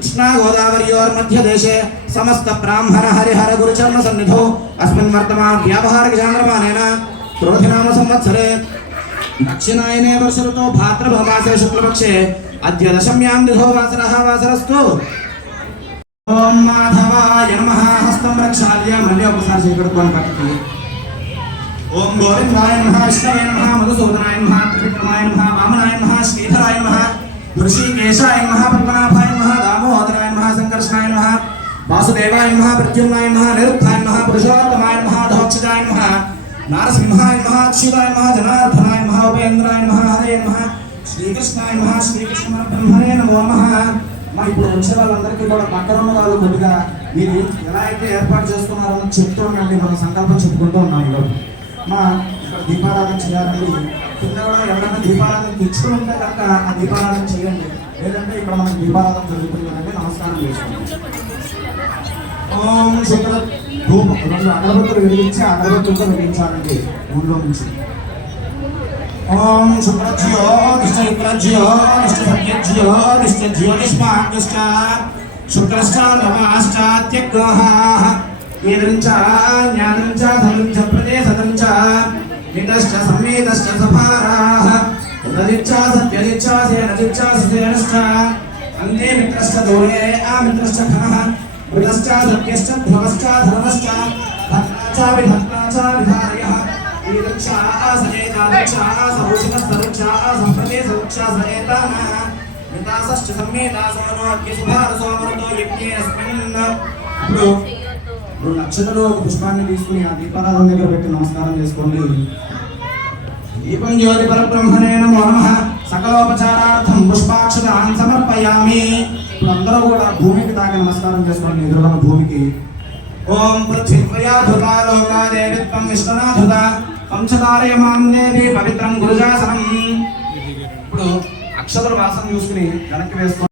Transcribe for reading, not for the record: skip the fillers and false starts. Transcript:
कृष्णा गोदावरीयोर्मध्ये देशे समस्त ब्राह्मण हरिहर गुरुचरण सन्निधौ अस्मिन् वर्तमान व्यावहारिक चान्द्रमानेन क्रोधिनाम संवत्सरे दक्षिणायने वर्षऋतौ भाद्रपदमासे शुक्लपक्षे अद्य दशम्यां तिथौ वासरः वासरस्तु। ओम माधवाय नमः। हस्तं प्रक्षाल्य मल्योपसार स्वीकृत्य पठति। ओम गोविंदाय नमः, विष्णवे नमः, मधुसूदनाय नमः, त्रिविक्रमाय नमः, वामनाय नमः, श्रीधराय नमः, ऋषिकेशाय नमः, पद्मनाभाय नमः, दामोदराय नमः, संकर्षणाय नमः, वासुदेवाय नमः, प्रद्युम्नाय नमः, निरुद्धाय नमः, पुरुषोत्तमाय नमः, धोक्षजाय नमः, नारसिंहाय नमः, अच्युताय नमः, जनार्दनाय नमः, उपेन्द्राय नमः, हरे नमः, श्रीकृष्णाय नमः, श्रीकृष्ण ब्रह्मणे नमो नमः। మా ఇప్పుడు వచ్చే వాళ్ళందరికీ కూడా పక్కన ఉన్న వాళ్ళు కొద్దిగా మీరు ఎలా అయితే ఏర్పాటు చేస్తున్నారో చెప్తూ ఉండండి. మనం సంకల్పం చెప్పుకుంటూ ఉన్నాం. ఈరోజు మా ఇక్కడ దీపారాధన చేయాలండి. కింద కూడా ఎవరైనా దీపారాధన తెచ్చుకుని ఉంటే కనుక ఆ దీపారాధన చేయండి. లేదంటే ఇక్కడ మనకు దీపారాధన జరుగుతుందంటే నమస్కారం చేసుకోండి. ఓం శుక్ర ధూపం 2 అగరబత్తులు వెలిగించి అగరబత్తులతో వెలిగించాలండి ఊళ్ళో నుంచి. ओम शुक्रज्यो निश्चय शुक्रज्यो निश्चय सत्यज्यो निश्चय ज्योतिष्माग्निश्च शुक्रश्च नमाश्चात्यग्रहः येदञ्च ज्ञानञ्च धनञ्च प्रदेशञ्च नितश्च संवेदश्च सभाराः उदजिच्च सत्यजिच्च सेनजिच्च सुसेनश्च अन्ते मित्रश्च दूरे आमित्रश्च खनः मृतश्च सत्यश्च ध्रुवश्च धर्मश्च भक्ता च विभक्ता च विधार्यः ईदक्षा सहेता दक्षा सभूषित सरुक्षा संप्रते सरुक्षा सहेताः मितासश्च सम्मेता सोनोक्य सुभार सोमृतो यज्ञे अस्मिन्। ఇప్పుడు నక్షత్రాలు ఒక పుష్పాన్ని తీసుకుని ఆ దీపారాధన దగ్గర పెట్టి నమస్కారం చేసుకోండి. దీపం జ్యోతి పరబ్రహ్మణే నమో నమః. సకలోపచారార్థం పుష్పాక్షతాన్ సమర్పయామి. ఇప్పుడు అందరూ కూడా భూమికి తాకి నమస్కారం చేసుకోండి. ఎదురున్న భూమికి. ఓం పృథ్వీత్వయా ధృతా లోకా దేవిత్వం విశ్వనాధృత పంచదారయమాం దేవి పవిత్రం గురుజాసనం. ఇప్పుడు అక్షతల వాసన చూసుకుని వెనక్కి వేసుకోండి.